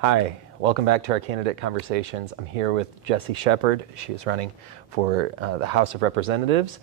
Hi, welcome back to our candidate conversations. I'm here with Jessie Shepherd. She is running for the House of Representatives,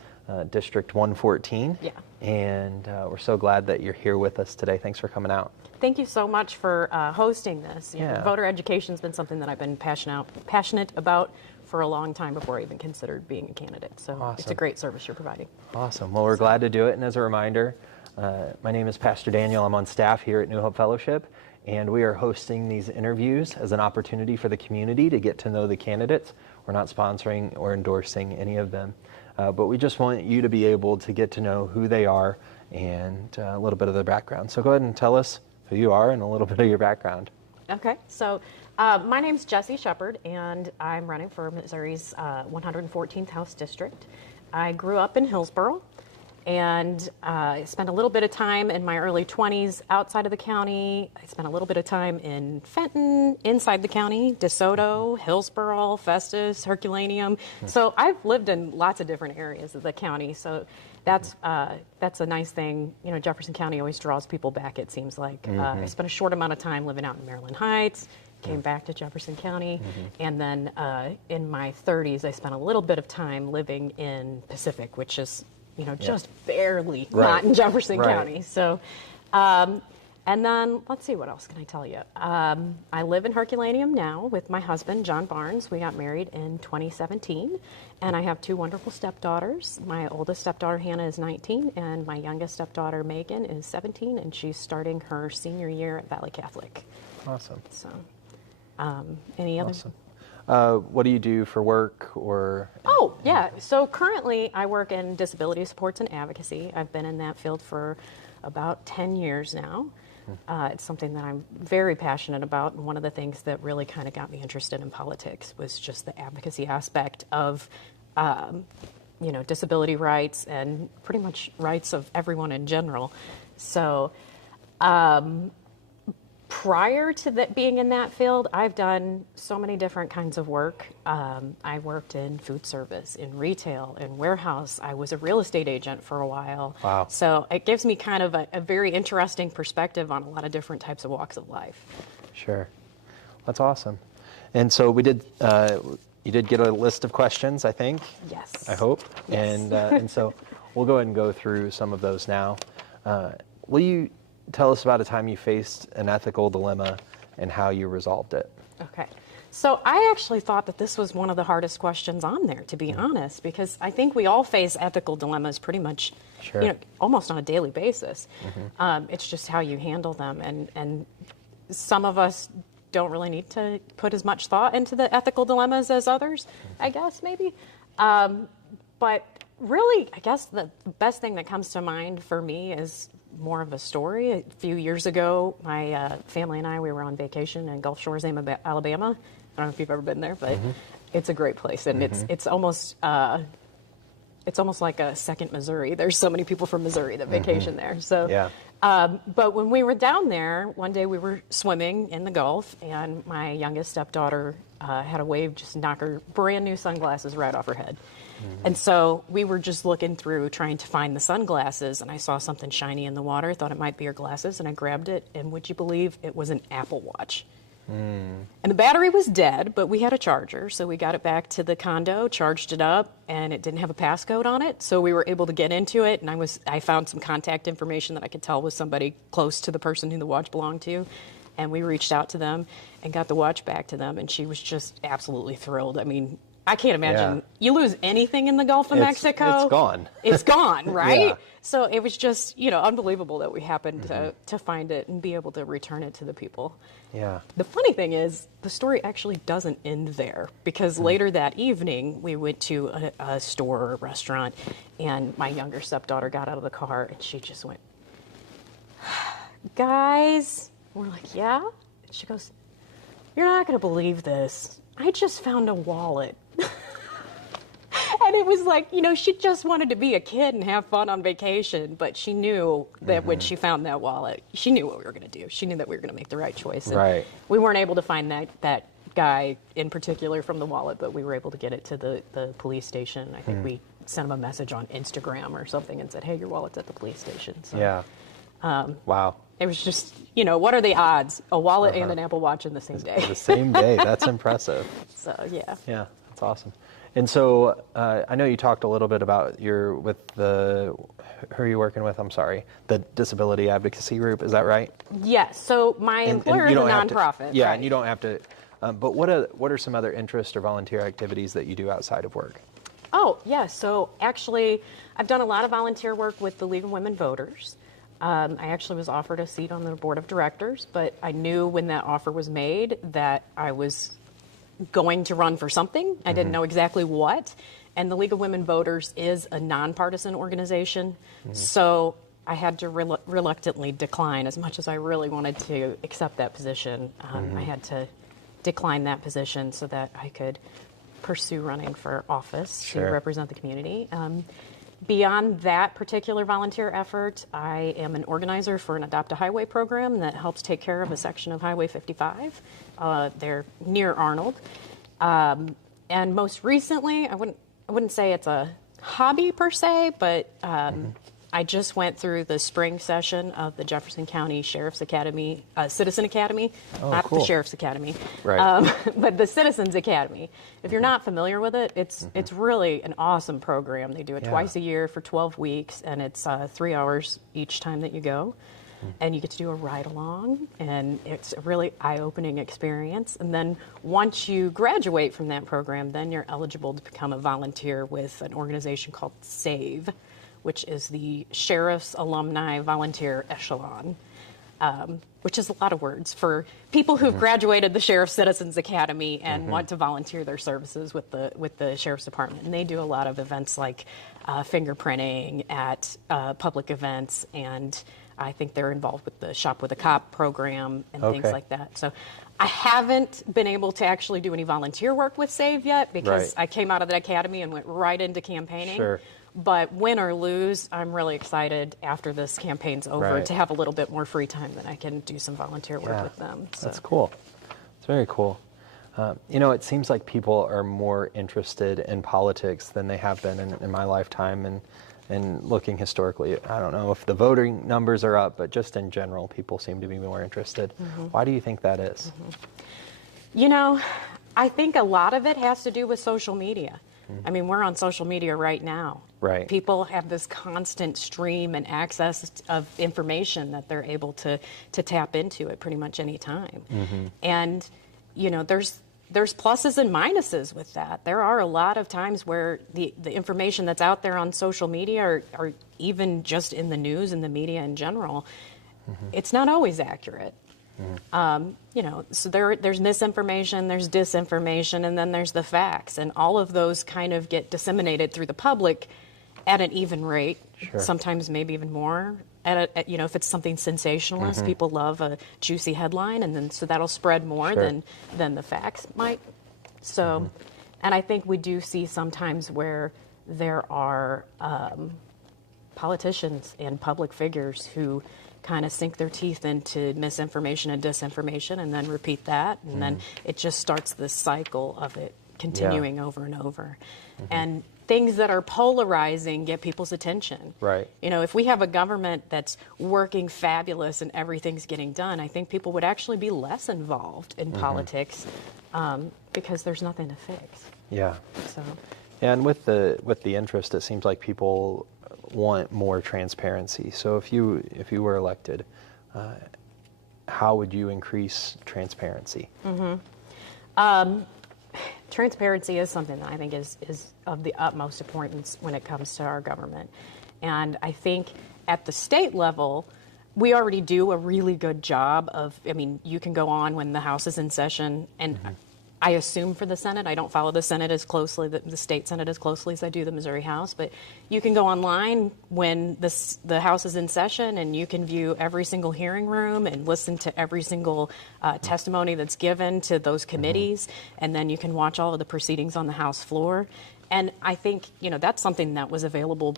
District 114. Yeah. And we're so glad that you're here with us today. Thanks for coming out. Thank you so much for hosting this. Yeah. Voter education has been something that I've been passionate about for a long time before I even considered being a candidate. So Awesome. It's a great service you're providing. Awesome. Well, we're glad to do it. And as a reminder, my name is Pastor Daniel. I'm on staff here at New Hope Fellowship. And we are hosting these interviews as an opportunity for the community to get to know the candidates. We're not sponsoring or endorsing any of them, but we just want you to be able to get to know who they are and a little bit of their background. So go ahead and tell us who you are and a little bit of your background. Okay, so my name's Jessie Shepherd, and I'm running for Missouri's 114th House District. I grew up in Hillsboro, and I spent a little bit of time in my early 20s outside of the county. I spent a little bit of time in Fenton, inside the county, DeSoto, Hillsboro, Festus, Herculaneum. So I've lived in lots of different areas of the county. So that's a nice thing. You know, Jefferson County always draws people back, it seems like. I spent a short amount of time living out in Maryland Heights, came back to Jefferson County, and then in my 30s, I spent a little bit of time living in Pacific, which is just barely not in Jefferson County. So, and then let's see, what else can I tell you? I live in Herculaneum now with my husband, John Barnes. We got married in 2017, and I have two wonderful stepdaughters. My oldest stepdaughter, Hannah, is 19, and my youngest stepdaughter, Megan, is 17, and she's starting her senior year at Valley Catholic. Awesome. So, any other? Awesome. What do you do for work or? Oh, yeah. So currently I work in disability supports and advocacy. I've been in that field for about 10 years now. It's something that I'm very passionate about. And one of the things that really kind of got me interested in politics was just the advocacy aspect of, disability rights and pretty much rights of everyone in general. So, prior to that being in that field, I've done so many different kinds of work. I worked in food service, in retail, in warehouse. I was a real estate agent for a while. Wow. So it gives me kind of a very interesting perspective on a lot of different types of walks of life. Sure. That's awesome. And so you did get a list of questions, I think. Yes. I hope. Yes. And so we'll go ahead and go through some of those now. Will you tell us about a time you faced an ethical dilemma and how you resolved it? Okay. So I actually thought that this was one of the hardest questions on there, to be honest, because I think we all face ethical dilemmas pretty much, almost on a daily basis. It's just how you handle them. And some of us don't really need to put as much thought into the ethical dilemmas as others, I guess, maybe. But really, I guess the best thing that comes to mind for me is more of a story. A few years ago, my family and I, we were on vacation in Gulf Shores, Alabama. I don't know if you've ever been there, but it's a great place, and it's almost like a second Missouri. There's so many people from Missouri that vacation there. So, yeah. But when we were down there, one day we were swimming in the Gulf, and my youngest stepdaughter had a wave just knock her brand new sunglasses right off her head. And so we were just looking through trying to find the sunglasses, and I saw something shiny in the water, thought it might be her glasses, and I grabbed it, and would you believe it was an Apple Watch? And the battery was dead, but we had a charger, so we got it back to the condo, charged it up, and it didn't have a passcode on it, so we were able to get into it, and I found some contact information that I could tell was somebody close to the person who the watch belonged to, and we reached out to them and got the watch back to them, and she was just absolutely thrilled. I mean, I can't imagine you lose anything in the Gulf of Mexico. It's gone. It's gone, right? Yeah. So it was just, unbelievable that we happened to find it and be able to return it to the people. Yeah. The funny thing is, the story actually doesn't end there, because later that evening, we went to a store or a restaurant, and my younger stepdaughter got out of the car, and she just went, "Guys," we're like, "Yeah?" And she goes, "You're not going to believe this. I just found a wallet." And it was like, she just wanted to be a kid and have fun on vacation, but she knew that when she found that wallet, she knew what we were going to do. She knew that we were going to make the right choice. And we weren't able to find that guy in particular from the wallet, but we were able to get it to the police station. I think we sent him a message on Instagram or something and said, "Hey, your wallet's at the police station." So, yeah. Wow. It was just, what are the odds? A wallet and an Apple Watch in the same day. The same day. That's impressive. So, yeah. Yeah, that's awesome. And so I know you talked a little bit about who are you working with? I'm sorry, the disability advocacy group. Is that right? Yes. So my employer is a nonprofit. Yeah, right. and you don't have to. But what are some other interest or volunteer activities that you do outside of work? Oh, yeah. So actually, I've done a lot of volunteer work with the League of Women Voters. I actually was offered a seat on the board of directors, but I knew when that offer was made that I was going to run for something. I didn't know exactly what. And the League of Women Voters is a nonpartisan organization. So I had to reluctantly decline. As much as I really wanted to accept that position, I had to decline that position so that I could pursue running for office to represent the community. Beyond that particular volunteer effort, I am an organizer for an Adopt a Highway program that helps take care of a section of Highway 55. They're near Arnold. And most recently, I wouldn't say it's a hobby per se, but I just went through the spring session of the Jefferson County Sheriff's Academy, Citizen Academy, not the Sheriff's Academy, right. but the Citizens Academy. If you're not familiar with it, it's really an awesome program. They do it twice a year for 12 weeks, and it's 3 hours each time that you go. And you get to do a ride-along, and it's a really eye-opening experience. And then once you graduate from that program, then you're eligible to become a volunteer with an organization called SAVE, which is the Sheriff's Alumni Volunteer Echelon, which is a lot of words for people who've graduated the Sheriff's Citizens Academy and want to volunteer their services with the Sheriff's Department. And they do a lot of events like fingerprinting at public events, and I think they're involved with the Shop with a Cop program and things like that. So I haven't been able to actually do any volunteer work with SAVE yet because I came out of the academy and went right into campaigning. Sure. But win or lose, I'm really excited after this campaign's over to have a little bit more free time that I can do some volunteer work with them. So. That's cool. It's very cool. It seems like people are more interested in politics than they have been in my lifetime. And looking historically, I don't know if the voting numbers are up, but just in general, people seem to be more interested. Why do you think that is? I think a lot of it has to do with social media. I mean, we're on social media right now. Right. People have this constant stream and access of information that they're able to tap into at pretty much any time. And, there's pluses and minuses with that. There are a lot of times where the information that's out there on social media or even just in the news and the media in general, it's not always accurate. So there's misinformation, there's disinformation, and then there's the facts. And all of those kind of get disseminated through the public at an even rate, sometimes maybe even more. If it's something sensationalist, people love a juicy headline, and then so that'll spread more than the facts might. So, and I think we do see sometimes where there are politicians and public figures who kind of sink their teeth into misinformation and disinformation and then repeat that, and then it just starts this cycle of it continuing over and over. And things that are polarizing get people's attention. Right. If we have a government that's working fabulous and everything's getting done, I think people would actually be less involved in politics because there's nothing to fix. Yeah. So. And with the interest, it seems like people want more transparency. So if you were elected, how would you increase transparency? Transparency is something that I think is of the utmost importance when it comes to our government. And I think at the state level, we already do a really good job of, you can go on when the House is in session, and I assume for the Senate, I don't follow the Senate as closely, the state Senate as closely as I do the Missouri House, but you can go online when the House is in session, and you can view every single hearing room and listen to every single testimony that's given to those committees, and then you can watch all of the proceedings on the House floor. And I think, that's something that was available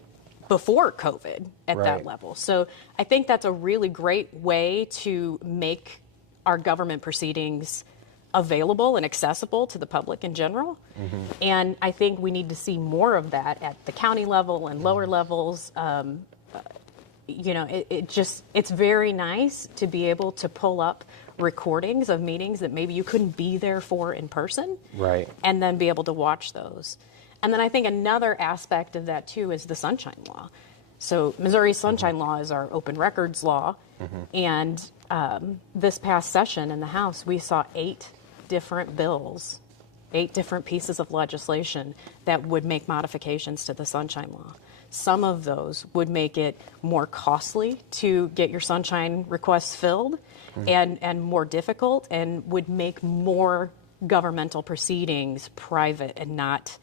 before COVID at that level. So I think that's a really great way to make our government proceedings available and accessible to the public in general. And I think we need to see more of that at the county level and lower levels. it's very nice to be able to pull up recordings of meetings that maybe you couldn't be there for in person. Right. And then be able to watch those. And then I think another aspect of that too is the Sunshine Law. So Missouri's Sunshine Law is our open records law. And this past session in the House, we saw 8 different bills, 8 different pieces of legislation that would make modifications to the Sunshine Law. Some of those would make it more costly to get your sunshine requests filled and more difficult, and would make more governmental proceedings private and not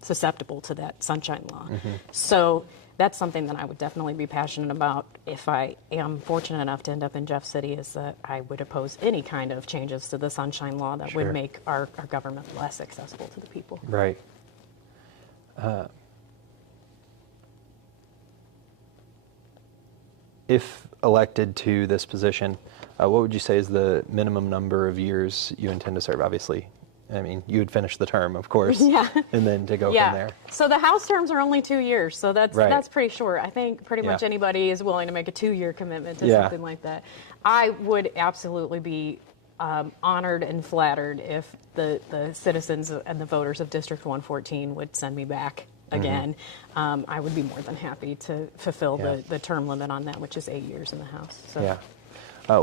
susceptible to that Sunshine Law. So that's something that I would definitely be passionate about if I am fortunate enough to end up in Jeff City, is that I would oppose any kind of changes to the Sunshine Law that would make our government less accessible to the people. Right. If elected to this position, what would you say is the minimum number of years you intend to serve? Obviously, I mean, you would finish the term, of course, and then to go from there. So the House terms are only 2 years, so that's pretty short. I think pretty much anybody is willing to make a 2-year commitment to something like that. I would absolutely be honored and flattered if the citizens and the voters of District 114 would send me back again. I would be more than happy to fulfill the term limit on that, which is 8 years in the House. So.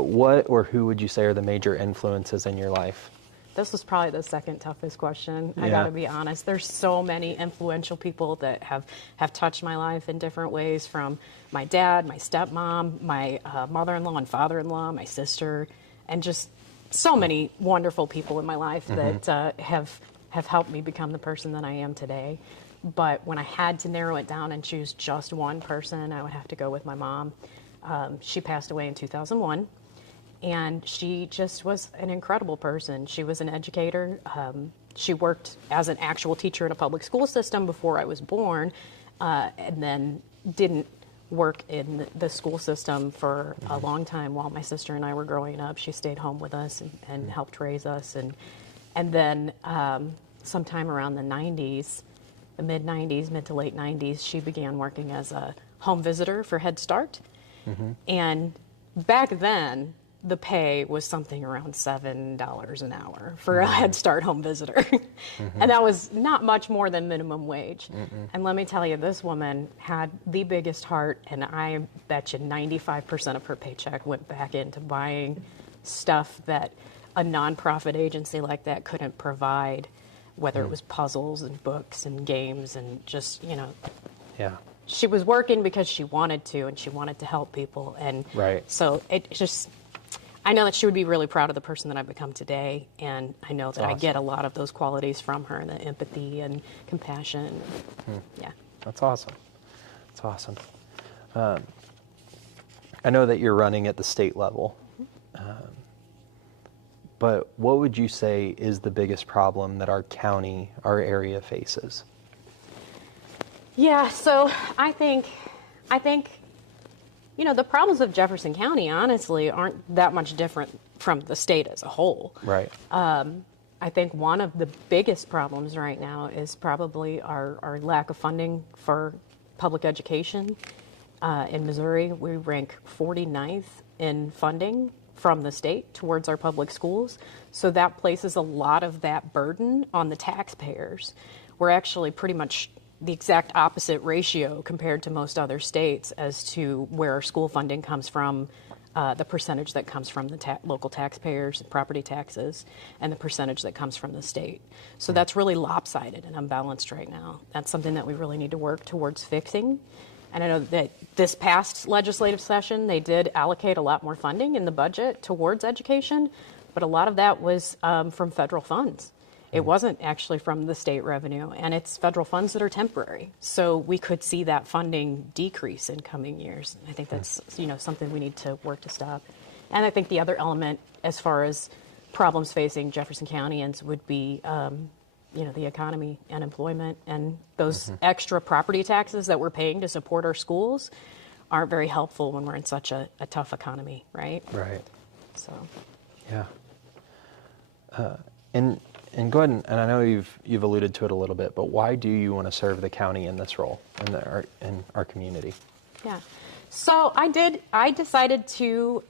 What or who would you say are the major influences in your life? This was probably the second toughest question. I got to be honest. There's so many influential people that have touched my life in different ways, from my dad, my stepmom, my mother-in-law and father-in-law, my sister, and just so many wonderful people in my life that have helped me become the person that I am today. But when I had to narrow it down and choose just one person, I would have to go with my mom. She passed away in 2001. And she just was an incredible person. She was an educator. She worked as an actual teacher in a public school system before I was born, and then didn't work in the school system for a long time while my sister and I were growing up. She stayed home with us and helped raise us. And then sometime around the 90s, the mid-90s, mid to late 90s, she began working as a home visitor for Head Start. And back then, the pay was something around $7 an hour for a Head Start home visitor. And that was not much more than minimum wage. And let me tell you, this woman had the biggest heart, and I bet you 95% of her paycheck went back into buying stuff that a nonprofit agency like that couldn't provide, whether it was puzzles and books and games and just, she was working because she wanted to, and she wanted to help people. And so it just, I know that she would be really proud of the person that I've become today, and I know that I get a lot of those qualities from her, and the empathy and compassion. That's awesome. That's awesome. I know that you're running at the state level, but what would you say is the biggest problem that our county, our area faces? So I think the problems of Jefferson County, honestly, aren't that much different from the state as a whole. Right. I think one of the biggest problems right now is probably our lack of funding for public education. In Missouri, we rank 49th in funding from the state towards our public schools. So that places a lot of that burden on the taxpayers. We're actually pretty much the exact opposite ratio compared to most other states as to where our school funding comes from, the percentage that comes from the local taxpayers, property taxes, and the percentage that comes from the state. So that's really lopsided and unbalanced right now. That's something that we really need to work towards fixing. And I know that this past legislative session, they did allocate a lot more funding in the budget towards education, but a lot of that was from federal funds. It wasn't actually from the state revenue, and it's federal funds that are temporary. So we could see that funding decrease in coming years. I think that's something we need to work to stop. And I think the other element, as far as problems facing Jefferson Countyans, would be the economy and employment, and those extra property taxes that we're paying to support our schools aren't very helpful when we're in such a tough economy, right? Right. So. Yeah. And go ahead, and I know you've alluded to it a little bit, but why do you want to serve the county in this role in our community? Yeah. So I decided to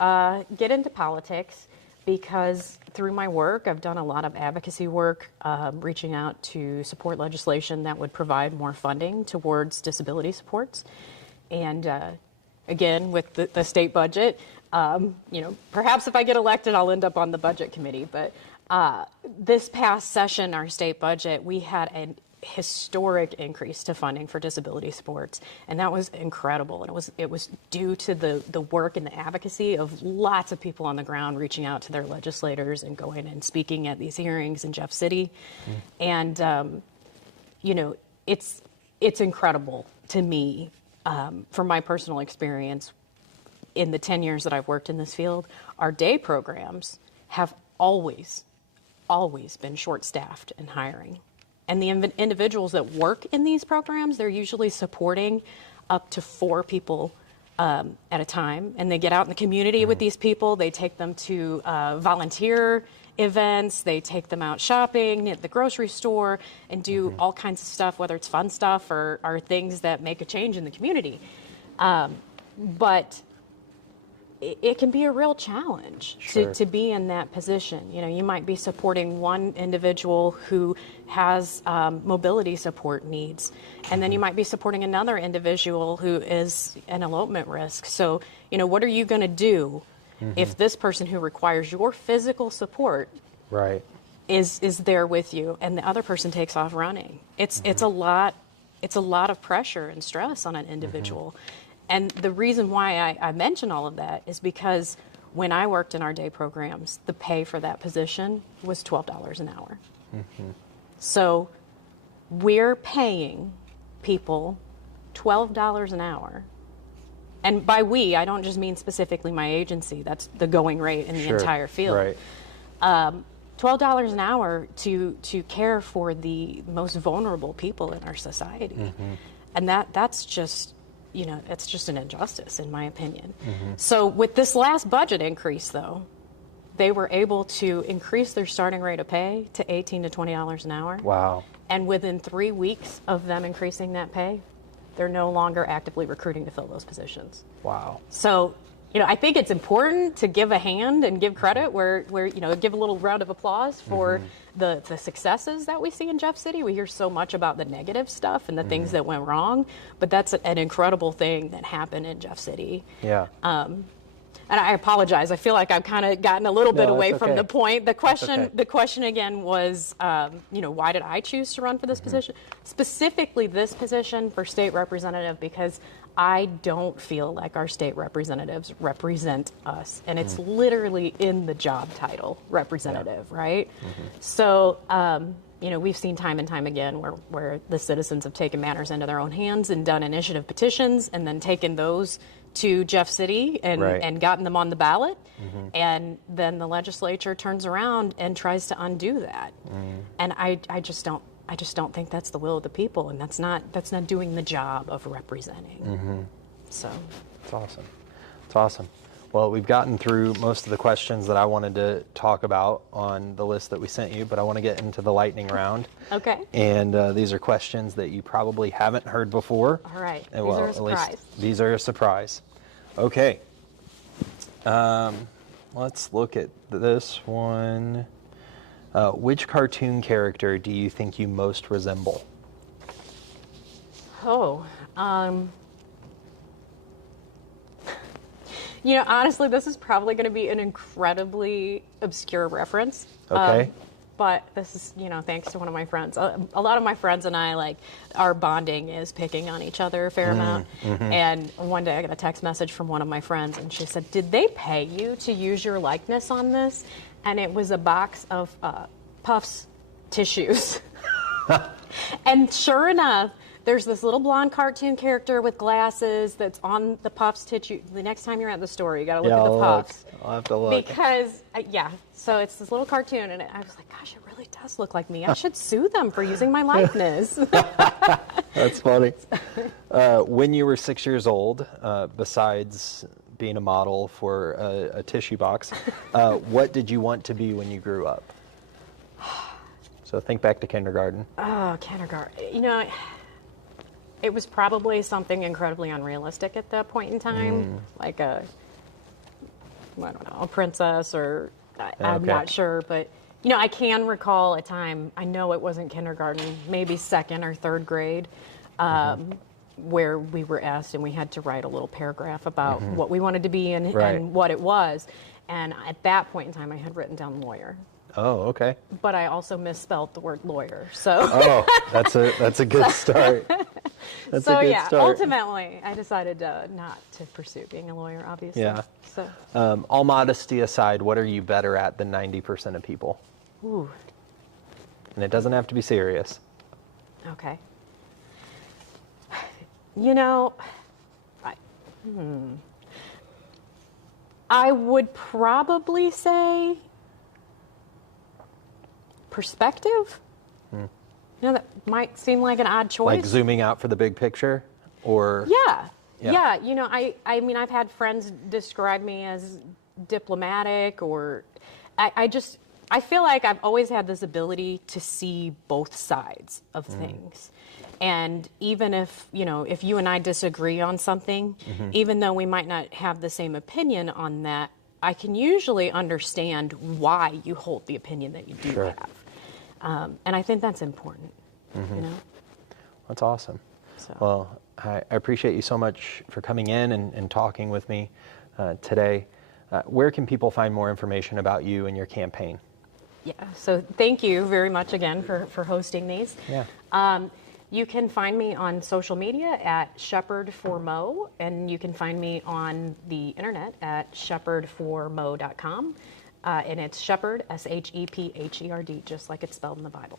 get into politics because through my work, I've done a lot of advocacy work, reaching out to support legislation that would provide more funding towards disability supports. And again, with the state budget, perhaps if I get elected, I'll end up on the budget committee. But this past session, our state budget, we had a historic increase to funding for disability supports, and that was incredible. And it was due to the work and the advocacy of lots of people on the ground reaching out to their legislators and going and speaking at these hearings in Jeff City. And it's incredible to me, from my personal experience in the 10 years that I've worked in this field. Our day programs have always been short-staffed in hiring. And the individuals that work in these programs, they're usually supporting up to 4 people at a time. And they get out in the community with these people. They take them to volunteer events. They take them out shopping at the grocery store and do all kinds of stuff, whether it's fun stuff or things that make a change in the community. But it can be a real challenge to be in that position. You might be supporting one individual who has mobility support needs, and then you might be supporting another individual who is an elopement risk. So, what are you going to do if this person who requires your physical support is there with you, and the other person takes off running? It's a lot of pressure and stress on an individual. And the reason why I mention all of that is because when I worked in our day programs, the pay for that position was $12 an hour. So we're paying people $12 an hour. And by we, I don't just mean specifically my agency. That's the going rate in the entire field. $12 an hour to care for the most vulnerable people in our society. And that's just... it's just an injustice, in my opinion. So with this last budget increase, though, they were able to increase their starting rate of pay to $18 to $20 an hour. Wow. And within 3 weeks of them increasing that pay, they're no longer actively recruiting to fill those positions. Wow. So, I think it's important to give a hand and give credit where give a little round of applause for the successes that we see in Jeff City. We hear so much about the negative stuff and the things that went wrong, but that's an incredible thing that happened in Jeff City. Yeah. And I apologize. I feel like I've kind of gotten a little bit away from the point. The question again was, why did I choose to run for this position? Specifically this position for state representative, because I don't feel like our state representatives represent us. And it's literally in the job title, representative, right? So, we've seen time and time again where the citizens have taken matters into their own hands and done initiative petitions and then taken those to Jeff City and gotten them on the ballot. And then the legislature turns around and tries to undo that. And I just don't think that's the will of the people, and that's not doing the job of representing. So it's awesome. It's awesome. Well, we've gotten through most of the questions that I wanted to talk about on the list that we sent you, but I want to get into the lightning round. Okay. And these are questions that you probably haven't heard before. All right. And, these are a surprise. At least these are a surprise. Okay. Let's look at this one. Which cartoon character do you think you most resemble? Honestly, this is probably going to be an incredibly obscure reference. Okay. But this is, thanks to one of my friends. A lot of my friends and I, our bonding is picking on each other a fair amount. And one day I got a text message from one of my friends, and she said, "Did they pay you to use your likeness on this?" And it was a box of Puffs tissues. And sure enough, there's this little blonde cartoon character with glasses that's on the Puffs tissue. The next time you're at the store, you got to look at the Puffs. I'll have to look. Because, so it's this little cartoon, and I was like, gosh, it really does look like me. I should sue them for using my likeness. That's funny. When you were 6 years old, besides being a model for a tissue box, what did you want to be when you grew up? So think back to kindergarten. Oh, kindergarten. It was probably something incredibly unrealistic at that point in time, like I don't know, a princess or I'm Okay. not sure, but I can recall a time, I know it wasn't kindergarten, maybe second or third grade, where we were asked and we had to write a little paragraph about what we wanted to be Right. and what it was. And at that point in time, I had written down lawyer, Oh, okay. but I also misspelled the word lawyer. So, Oh, that's a good start. That's a so good yeah, start. ultimately, I decided not to pursue being a lawyer, obviously. Yeah. So, All modesty aside, what are you better at than 90% of people? ooh, And it doesn't have to be serious. okay. You know, I would probably say perspective. That might seem like an odd choice. Like zooming out for the big picture, or Yeah. Yeah. Yeah. I mean, I've had friends describe me as diplomatic, or I feel like I've always had this ability to see both sides of things. And even if you and I disagree on something, even though we might not have the same opinion on that, I can usually understand why you hold the opinion that you do Sure. have. And I think that's important, That's awesome. So. Well, I appreciate you so much for coming in and talking with me today. Where can people find more information about you and your campaign? Yeah, so thank you very much again for hosting these. Yeah. You can find me on social media at Shepherd for Mo, and you can find me on the internet at shepherdformo.com. And it's Shepherd, Shepherd, just like it's spelled in the Bible.